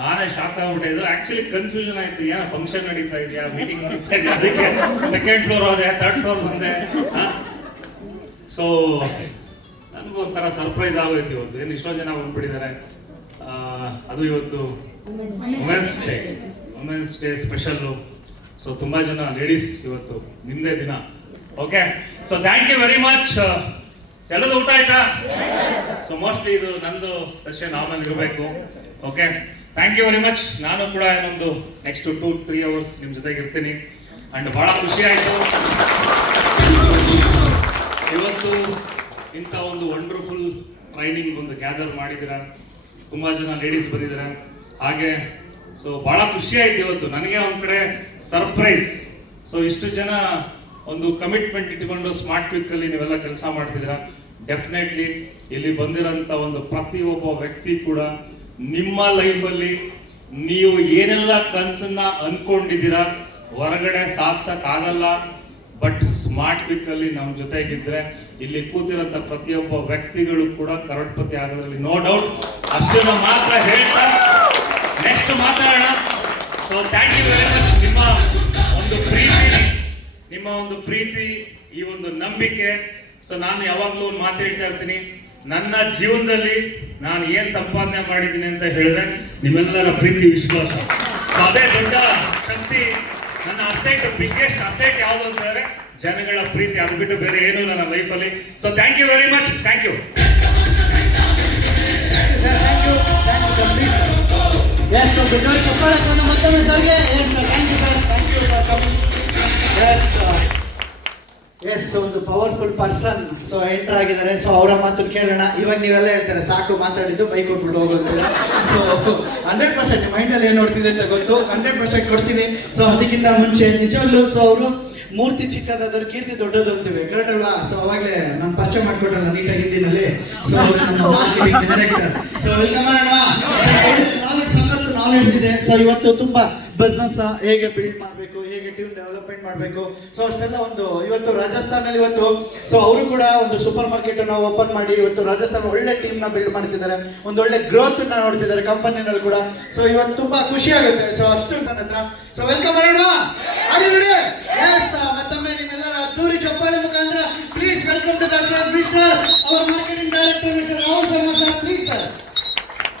ನಾನೇ shock ಆಗ್ಬಿಟ್ಟಿದ್ದು. Actually confusion ಆಯ್ತು, ಏನೋ ಫಂಕ್ಷನ್ ನಡೀತಾ ಇದೆಯಾ, ಮೀಟಿಂಗ್ ನಡೀತಾ ಇದೆಯಾ, ಅದಕ್ಕೆ ಸೆಕೆಂಡ್ ಫ್ಲೋರ್ ಹೋದೆ, ಥರ್ಡ್ ಫ್ಲೋರ್ ಬಂದೆ. ಸೊ ನನಗೂ ಒಂಥರ ಸರ್ಪ್ರೈಸ್ ಆಗೋಯ್ತು ಇವತ್ತು. ಏನು ಇಷ್ಟೊಂದು ಜನ ಬಂದ್ಬಿಟ್ಟಿದ್ದಾರೆ. ಅದು ಇವತ್ತು ವುಮೆನ್ಸ್ ಡೇ ಸ್ಪೆಷಲ್ಲು. ಸೊ ತುಂಬ ಜನ ಲೇಡೀಸ್ ಇವತ್ತು ನಿಮ್ಮದೇ ದಿನ. Okay, so thank you very much. ಎಲ್ಲದೂ ಊಟ ಆಯ್ತಾ? ಸೊ ಮೋಸ್ಟ್ಲಿ ಇದು ನಂದು ಸೆಷನ್ ಆಮೇಲೆ ಇರಬೇಕು. Okay, thank you very much. ನಾನು ಕೂಡ ಇನ್ನೊಂದು ನೆಕ್ಸ್ಟ್ 2-3 ಅವರ್ಸ್ ನಿಮ್ಮ ಜೊತೆಗೆ ಇರ್ತೀನಿ. ಅಂಡ್ ಭಾಳ ಖುಷಿ ಆಯಿತು ಇವತ್ತು ಇಂಥ ಒಂದು ವಂಡರ್ಫುಲ್ ಟ್ರೈನಿಂಗ್ ಒಂದು ಗ್ಯಾದರ್ ಮಾಡಿದ್ದೀರ. ತುಂಬ ಜನ ಲೇಡೀಸ್ ಬಂದಿದ್ದಾರೆ. ಹಾಗೆ ಸೊ ಭಾಳ ಖುಷಿ ಆಯ್ತು ಇವತ್ತು ನನಗೆ ಒಂದು ಕಡೆ ಸರ್ಪ್ರೈಸ್. ಸೊ ಇಷ್ಟು ಜನ ಒಂದು ಕಮಿಟ್ಮೆಂಟ್ ಇಟ್ಕೊಂಡು ಸ್ಮಾರ್ಟ್ ಕ್ವಿಕ್ಕಲ್ಲಿ ನೀವೆಲ್ಲ ಕೆಲಸ ಮಾಡ್ತಿದ್ದೀರಾ. ಡೆಫಿನೆಟ್ಲಿ ಇಲ್ಲಿ ಬಂದಿರೋಂಥ ಒಂದು ಪ್ರತಿಯೊಬ್ಬ ವ್ಯಕ್ತಿ ಕೂಡ ನಿಮ್ಮ ಲೈಫಲ್ಲಿ ನೀವು ಏನೆಲ್ಲ ಕನಸನ್ನ ಅನ್ಕೊಂಡಿದ್ದೀರಾ ಹೊರಗಡೆ ಸಾಧಿಸಕ್ಕಾಗಲ್ಲ. ಬಟ್ ಸ್ಮಾರ್ಟ್ ಕ್ವಿಕ್ಕಲ್ಲಿ ನಮ್ಮ ಜೊತೆಗಿದ್ರೆ ಇಲ್ಲಿ ಕೂತಿರೋಂಥ ಪ್ರತಿಯೊಬ್ಬ ವ್ಯಕ್ತಿಗಳು ಕೂಡ ಕರೋಡ್ಪತಿ ಆಗೋದ್ರಲ್ಲಿ ನೋ ಡೌಟ್. ಅಷ್ಟನ್ನು ಮಾತ್ರ ಹೇಳ್ತಾ ನೆಕ್ಸ್ಟ್ ಮಾತಾಡೋಣ. So thank you very much. ನಿಮ್ಮ ಒಂದು ಪ್ರೀತಿ ಈ ಒಂದು ನಂಬಿಕೆ. ಸೊ ನಾನು ಯಾವಾಗಲೂ ಒಂದು ಮಾತು ಹೇಳ್ತಾ ಇರ್ತೀನಿ, ನನ್ನ ಜೀವನದಲ್ಲಿ ನಾನು ಏನು ಸಂಪಾದನೆ ಮಾಡಿದ್ದೀನಿ ಅಂತ ಹೇಳಿದ್ರೆ ನಿಮ್ಮೆಲ್ಲರ ಪ್ರೀತಿ ವಿಶ್ವಾಸ. ಸೊ ಅದೇ ದೊಡ್ಡ ಶಕ್ತಿ. ನನ್ನ ಅಸೆಟ್, ಬಿಗ್ಗೆಸ್ಟ್ ಅಸೆಟ್ ಯಾವುದು ಅಂತ ಹೇಳಿದ್ರೆ ಜನಗಳ ಪ್ರೀತಿ. ಅದು ಬಿಟ್ಟು ಬೇರೆ ಏನೂ ನನ್ನ ಲೈಫಲ್ಲಿ. So thank you very much. Thank you. Yes, so Bijoy Kapala ಒಂದು ಮತ್ತೊಮ್ಮೆ ಸರ್ಗೆ. Yes, sir. Thank you, sir. Thank you for coming. Yes, yes, so ಒಂದು ಪವರ್ಫುಲ್ ಪರ್ಸನ್ ಸೊ ಎಂಟರ್ ಆಗಿದ್ದಾರೆ. ಸೊ ಅವರ ಮಾತನ್ನು ಕೇಳೋಣ. ಇವಾಗ ನೀವೆಲ್ಲ ಹೇಳ್ತಾರೆ ಸಾಕು ಮಾತಾಡಿದ್ದು ಬೈಕ್ ಕೊಟ್ಬಿಟ್ಟು ಹೋಗೋದು. ಸೊ 100% ನಿಮ್ಮ ಮೈಂಡಲ್ಲಿ ಏನು ನೋಡ್ತಿದೆ ಅಂತ ಗೊತ್ತು. 100% ಕೊಡ್ತೀನಿ. ಸೊ ಅದಕ್ಕಿಂತ ಮುಂಚೆ ನಿಜವಲ್ಲೂ ಸೊ ಅವರು ಮೂರ್ತಿ ಚಿಕ್ಕದಾದ್ರು ಕೀರ್ತಿ ದೊಡ್ಡದು ಅಂತೀವಿ, ಕರೆಕ್ಟ್ ಅಲ್ವಾ? ಸೊ ಅವಾಗಲೇ ನಾನು ಪರಿಚಯ ಮಾಡ್ಕೊಟ್ಟಲ್ಲ ನೀಟಾಗಿ ಹಿಂದಿನಲ್ಲಿ. ಸೊ ನಮ್ಮ ಮಾರ್ಕೆಟಿಂಗ್ ಡೈರೆಕ್ಟರ್. ಸೊ ವೆಲ್ಕಮ್ ಮಾಡೋಣ. ಸಖತ್ತು ನಾಲೆಡ್ಜ್ ಇದೆ. ಸೊ ಇವತ್ತು ತುಂಬಾ ಬಿಸ್ನೆಸ್ ಹೇಗೆ ಬಿಲ್ಡ್ ಮಾಡಬೇಕು, ಹೇಗೆ ಟೀಮ್ ಡೆವಲಪ್ಮೆಂಟ್ ಮಾಡಬೇಕು, ಸೊ ಅಷ್ಟೆಲ್ಲ ಒಂದು ಇವತ್ತು ರಾಜಸ್ಥಾನಲ್ಲಿ ಇವತ್ತು ಸೊ ಅವರು ಕೂಡ ಒಂದು ಸೂಪರ್ ಮಾರ್ಕೆಟ್ ಅನ್ನು ಓಪನ್ ಮಾಡಿ ಇವತ್ತು ರಾಜಸ್ಥಾನ ಒಳ್ಳೆ ಟೀಮ್ ನ ಬಿಲ್ಡ್ ಮಾಡ್ತಿದ್ದಾರೆ. ಒಂದು ಒಳ್ಳೆ ಗ್ರೋತ್ ನ ನೋಡ್ತಿದ್ದಾರೆ ಕಂಪನಿನಲ್ಲಿ ಕೂಡ. ಸೊ ಇವತ್ತು ತುಂಬಾ ಖುಷಿ ಆಗುತ್ತೆ. ಸೊ ಅಷ್ಟು ನನ್ನ ಹತ್ರ. ಸೊ ವೆಲ್ಕಮ್ ಮಾಡೋಣ. ಎಸ್, ಮತ್ತೊಮ್ಮೆ ನಿಮ್ಮೆಲ್ಲರ ಅದ್ದೂರಿ ಚಪ್ಪಾಳೆ ಮುಖಾಂತರ please welcome to the mister our marketing director mister Rahul Sharma sir. Please sir.